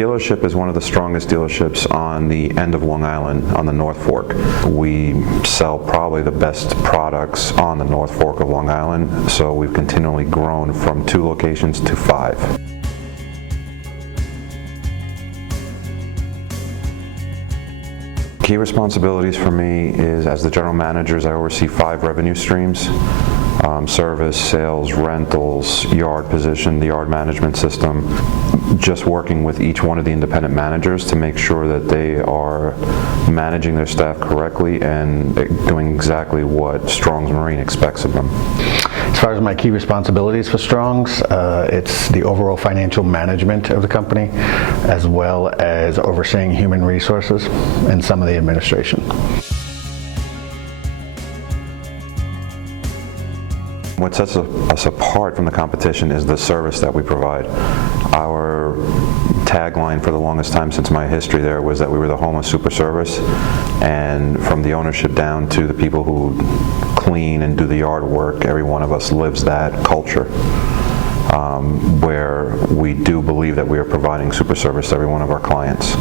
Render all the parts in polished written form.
dealership is one of the strongest dealerships on the end of Long Island, on the North Fork. We sell probably the best products on the North Fork of Long Island, so we've continually grown from 2 locations to 5. Key responsibilities for me is, as the general managers, I oversee 5 revenue streams: service, sales, rentals, yard position, the yard management system. Just working with each one of the independent managers to make sure that they are managing their staff correctly and doing exactly what Strong's Marine expects of them. As far as my key responsibilities for Strong's, it's the overall financial management of the company, as well as overseeing human resources and some of the administration. What sets us apart from the competition is the service that we provide. Our tagline for the longest time since my history there was that we were the home of super service, and from the ownership down to the people who clean and do the yard work, every one of us lives that culture, where we do believe that we are providing super service to every one of our clients.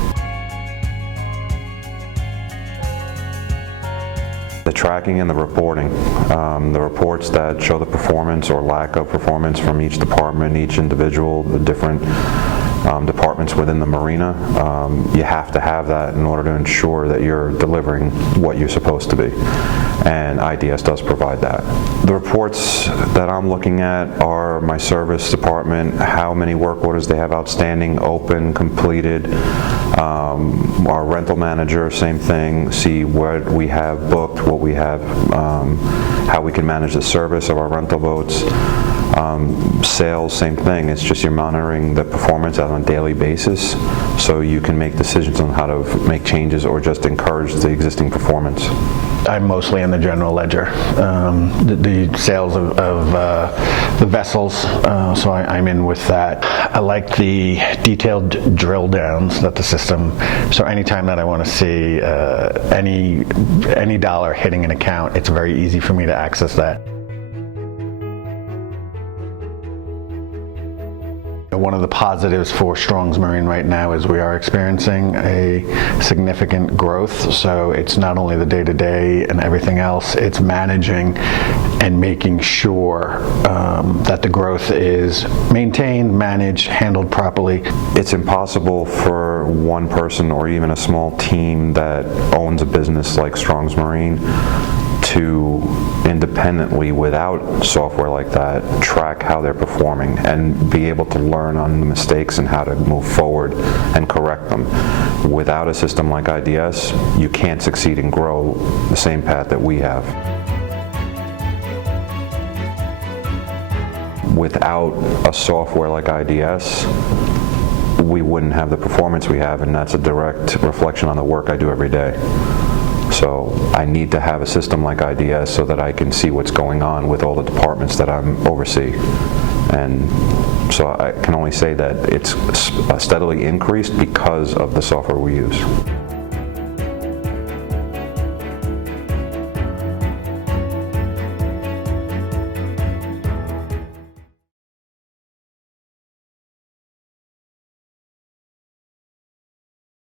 The tracking and the reporting, the reports that show the performance or lack of performance from each department, each individual, the different departments within the marina. You have to have that in order to ensure that you're delivering what you're supposed to be, and IDS does provide that. The reports that I'm looking at are my service department, how many work orders they have outstanding, open, completed. Our rental manager, same thing, see what we have booked, what we have, how we can manage the service of our rental boats. Sales, same thing. It's just you're monitoring the performance on a daily basis, so you can make decisions on how to make changes or just encourage the existing performance. I'm mostly in the general ledger, the sales of the vessels, so I'm in with that. I like the detailed drill downs that the system, so anytime that I want to see any dollar hitting an account, it's very easy for me to access that. One of the positives for Strong's Marine right now is we are experiencing a significant growth, so it's not only the day-to-day and everything else, it's managing and making sure that the growth is maintained, managed, handled properly. It's impossible for one person or even a small team that owns a business like Strong's Marine to independently, without software like that, track how they're performing and be able to learn on the mistakes and how to move forward and correct them. Without a system like IDS, you can't succeed and grow the same path that we have. Without a software like IDS, we wouldn't have the performance we have, and that's a direct reflection on the work I do every day. So I need to have a system like IDS so that I can see what's going on with all the departments that I'm oversee. And so I can only say that it's steadily increased because of the software we use.